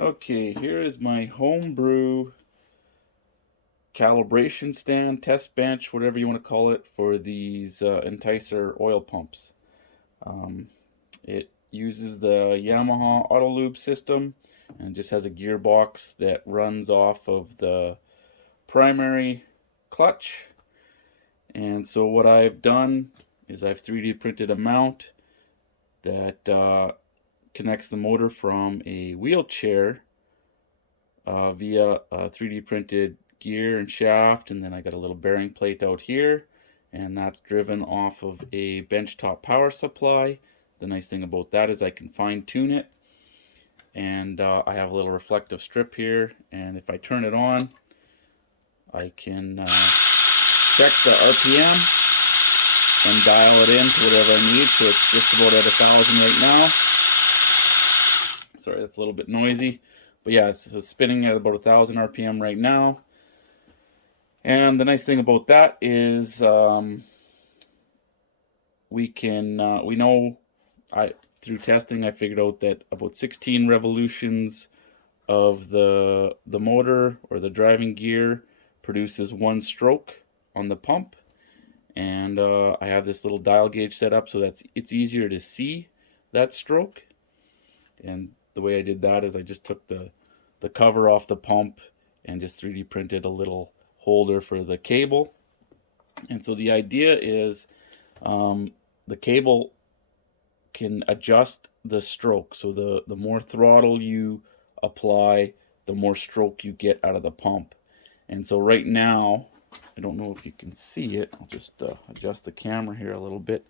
Okay, here is my homebrew calibration stand, test bench, whatever you want to call it, for these Enticer oil pumps. It uses the Yamaha Autolube system and just has a gearbox that runs off of the primary clutch. And so what I've done is I've 3D printed a mount that connects the motor from a wheelchair via a 3D printed gear and shaft, and then I got a little bearing plate out here, and that's driven off of a benchtop power supply. The nice thing about that is I can fine tune it, and I have a little reflective strip here, and if I turn it on, I can check the RPM and dial it in to whatever I need. So it's just about at 1,000 right now. Sorry, that's a little bit noisy. But yeah, it's spinning at about 1,000 RPM right now. And the nice thing about that is we know through testing I figured out that about 16 revolutions of the motor or the driving gear produces 1 stroke on the pump. And I have this little dial gauge set up so it's easier to see that stroke. And the way I did that is I just took the cover off the pump and just 3D printed a little holder for the cable. And so the idea is the cable can adjust the stroke. So the more throttle you apply, the more stroke you get out of the pump. And so right now, I don't know if you can see it. I'll just adjust the camera here a little bit.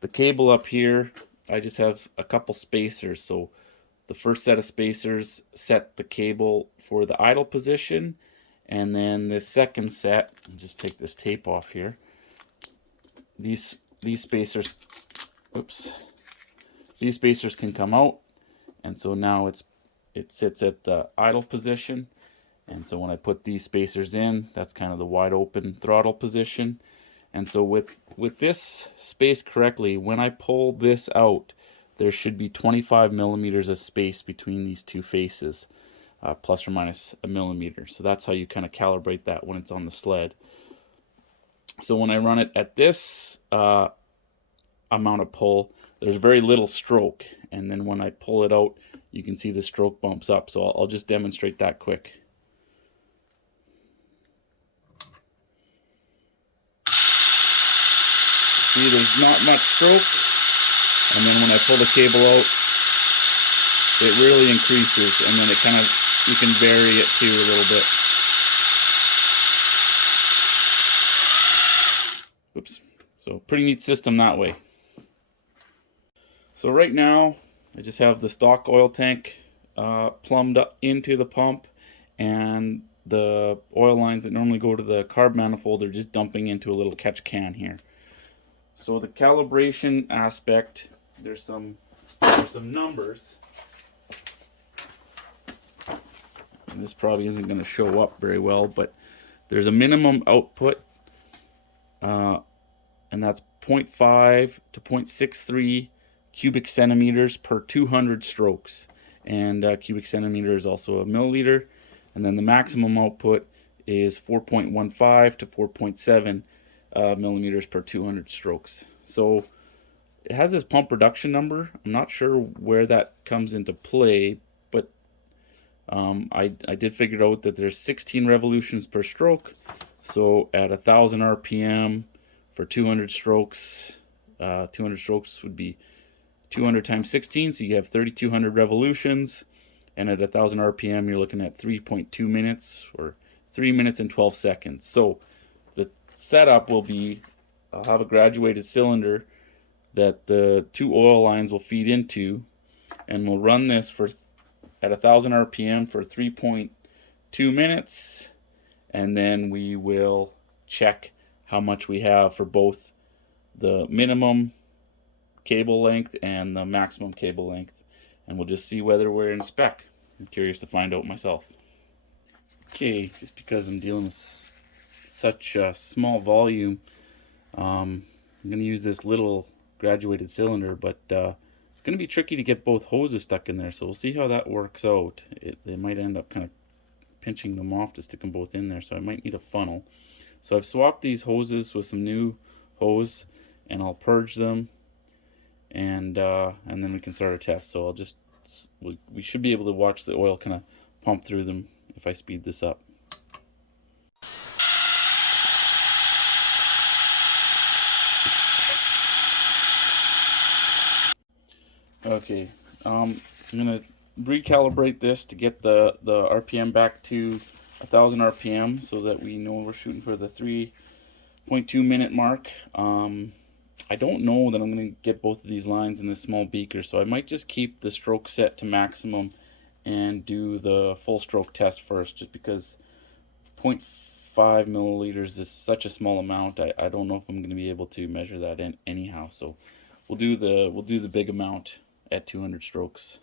The cable up here, I just have a couple spacers. So the first set of spacers set the cable for the idle position, and then the second set, I'll just take this tape off here. These spacers, these spacers can come out, and so now it sits at the idle position. And so when I put these spacers in, that's kind of the wide open throttle position. And so with this spaced correctly, when I pull this out, there should be 25 millimeters of space between these two faces, plus or minus a millimeter. So that's how you kind of calibrate that when it's on the sled. So when I run it at this amount of pull, there's very little stroke. And then when I pull it out, you can see the stroke bumps up. So I'll just demonstrate that quick. See, there's not much stroke, and then when I pull the cable out, it really increases, and then you can vary it too a little bit. Oops. So pretty neat system that way. So right now, I just have the stock oil tank plumbed up into the pump, and the oil lines that normally go to the carb manifold are just dumping into a little catch can here. So the calibration aspect, there's some numbers. And this probably isn't going to show up very well, but there's a minimum output, and that's 0.5 to 0.63 cubic centimeters per 200 strokes. And cubic centimeter is also a milliliter. And then the maximum output is 4.15 to 4.7 millimeters per 200 strokes. So it has this pump reduction number. I'm not sure where that comes into play, but I did figure out that there's 16 revolutions per stroke. So at 1,000 RPM for 200 strokes, 200 strokes would be 200 times 16, so you have 3,200 revolutions. And at 1,000 RPM, you're looking at 3.2 minutes, or 3 minutes and 12 seconds. So the setup will be, I'll have a graduated cylinder that the 2 oil lines will feed into, and we'll run this at 1,000 RPM for 3.2 minutes, and then we will check how much we have for both the minimum cable length and the maximum cable length, and we'll just see whether we're in spec. I'm curious to find out myself. Okay, just because I'm dealing with such a small volume, I'm going to use this little graduated cylinder, but it's going to be tricky to get both hoses stuck in there, so we'll see how that works out. They might end up kind of pinching them off to stick them both in there, so I might need a funnel. So I've swapped these hoses with some new hose, and I'll purge them, and then we can start our test. So we should be able to watch the oil kind of pump through them if I speed this up. Okay, I'm gonna recalibrate this to get the RPM back to 1,000 RPM so that we know we're shooting for the 3.2 minute mark. I don't know that I'm going to get both of these lines in this small beaker, so I might just keep the stroke set to maximum and do the full stroke test first, just because 0.5 milliliters is such a small amount. I don't know if I'm going to be able to measure that in anyhow, so we'll do the big amount at 200 strokes.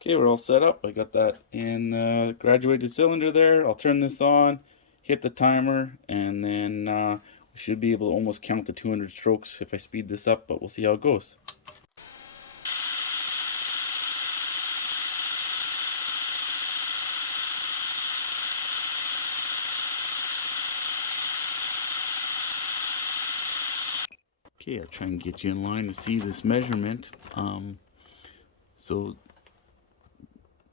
Okay, we're all set up. I got that in the graduated cylinder there. I'll turn this on, hit the timer, and then we should be able to almost count the 200 strokes if I speed this up, but we'll see how it goes. Okay, I'll try and get you in line to see this measurement. So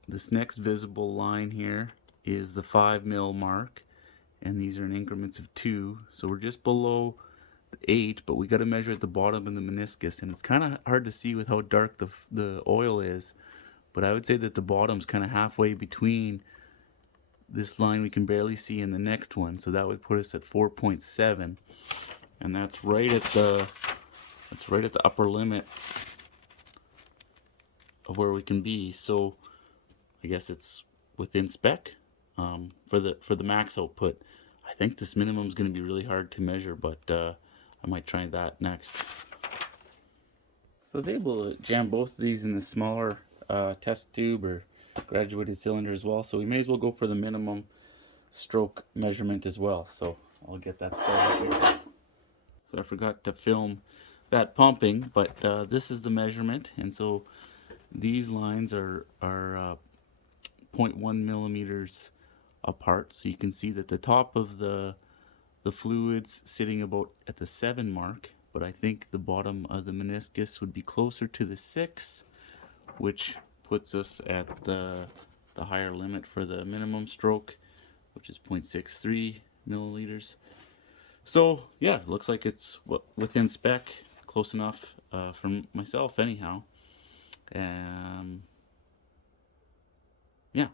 this next visible line here is the 5 mil mark, and these are in increments of 2, so we're just below the 8, but we got to measure at the bottom of the meniscus, and it's kind of hard to see with how dark the oil is, but I would say that the bottom's kind of halfway between this line we can barely see in the next one, so that would put us at 4.7, and that's right at the upper limit of where we can be. So I guess it's within spec for the max output. I think this minimum is going to be really hard to measure, but I might try that next. So I was able to jam both of these in the smaller test tube or graduated cylinder as well, so we may as well go for the minimum stroke measurement as well. So I'll get that started here. So I forgot to film that pumping, but this is the measurement, and so these lines are 0.1 millimeters apart, so you can see that the top of the fluid's sitting about at the 7 mark, but I think the bottom of the meniscus would be closer to the 6, which puts us at the higher limit for the minimum stroke, which is 0.63 milliliters. So yeah, looks like it's within spec, close enough for myself anyhow. Yeah.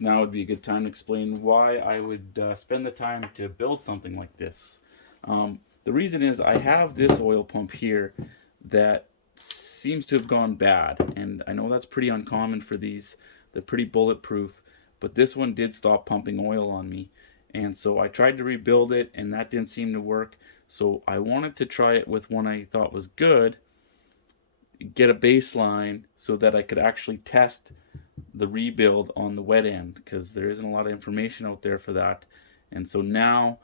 Now would be a good time to explain why I would spend the time to build something like this. The reason is I have this oil pump here that seems to have gone bad, and I know that's pretty uncommon for these. They're pretty bulletproof, but this one did stop pumping oil on me, and so I tried to rebuild it, and that didn't seem to work. So I wanted to try it with one I thought was good, get a baseline so that I could actually test the rebuild on the wet end, because there isn't a lot of information out there for that. And so now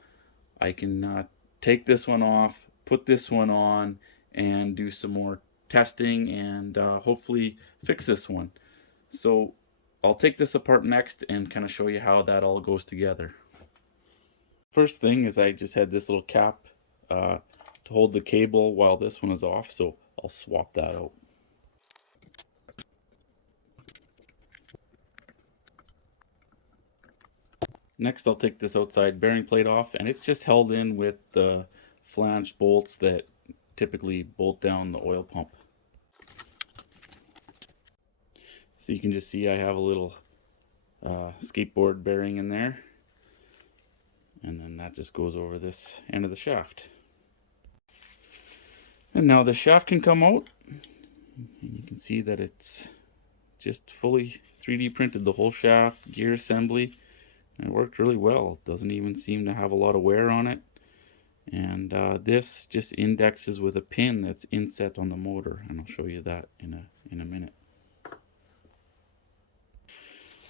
I can take this one off, put this one on, and do some more testing and hopefully fix this one. So I'll take this apart next and kind of show you how that all goes together. First thing is I just had this little cap to hold the cable while this one is off, so I'll swap that out. Next, I'll take this outside bearing plate off, and it's just held in with the flange bolts that typically bolt down the oil pump. So you can just see I have a little skateboard bearing in there, and then that just goes over this end of the shaft. And now the shaft can come out, and you can see that it's just fully 3D printed, the whole shaft, gear assembly, and it worked really well. It doesn't even seem to have a lot of wear on it. And this just indexes with a pin that's inset on the motor, and I'll show you that in a minute.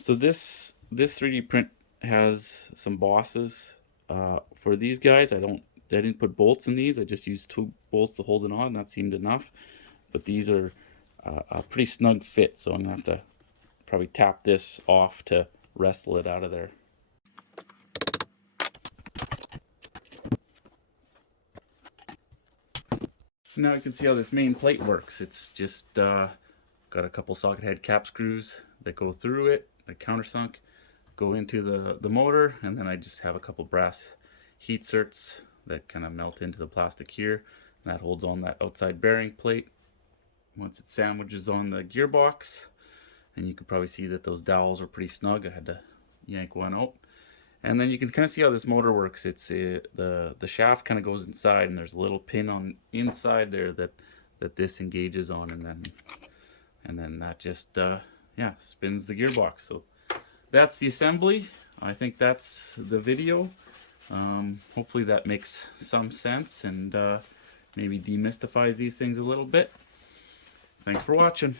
So this 3D print has some bosses for these guys. I didn't put bolts in these. I just used 2 bolts to hold it on, and that seemed enough. But these are a pretty snug fit, so I'm gonna have to probably tap this off to wrestle it out of there. Now you can see how this main plate works. It's just got a couple socket head cap screws that go through it, a countersunk, go into the motor, and then I just have a couple brass heat certs that kind of melt into the plastic here, and that holds on that outside bearing plate once it sandwiches on the gearbox. And you can probably see that those dowels are pretty snug. I had to yank one out. And then you can kind of see how this motor works. It's the shaft kind of goes inside, and there's a little pin on inside there that this engages on, and then that just yeah, spins the gearbox. So that's the assembly. I think that's the video. Hopefully that makes some sense and maybe demystifies these things a little bit. Thanks for watching.